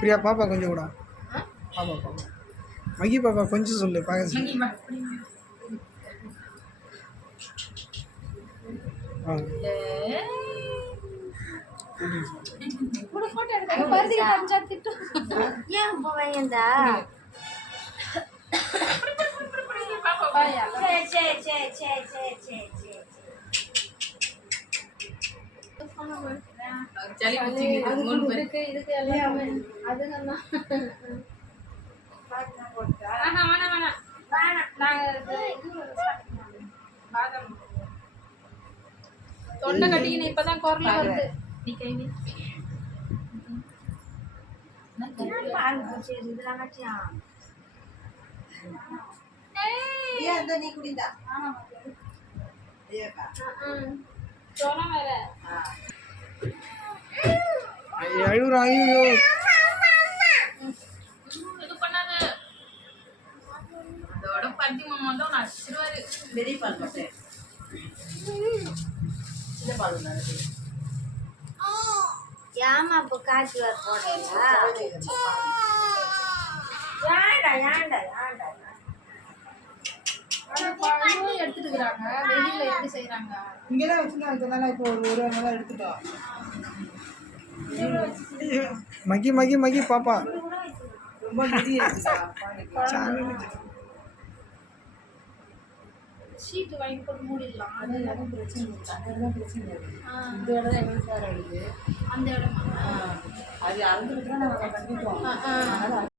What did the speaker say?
பிரியா பாப்பா கொஞ்சம் கூட பாப்பா பாப்பா மகி பாப்பா கொஞ்சம் சொல்லு பார்க்க சொல்லு. தொண்டை கட்டிக்கின்னு இப்பதான் குரல் வருது. நீ கை அழுகுறா ஐயோ இது பண்ணாத. அதோட பத்தி மாமா தான் அடிச்சிருவாரு. பெரிய பால் போட்டேன். சின்ன பால் ஏமா இப்போ காய்ச்சி வர போறீங்களா? ஏன்டா ஏன்டா ஏன்டா எடுத்துட்டு இருக்கிறாங்க. வெயில்ல எப்படி செய்யறாங்க? இங்கதான் வச்சுருந்தாங்க. இப்போ ஒரு நாளாக எடுத்துட்டோம். மகி மகி மகி பாப்பா ரொம்ப ஷீட் வாங்கி போட்டு மூடிடலாம். அது பிரச்சனை இல்லை. பிரச்சனை இல்லை. இந்த இடம் எங்களுக்கு சார் அடிக்குது. அந்த இடமா அது அறந்துட்டு நாங்கள் கட்டிட்டோம். அதனால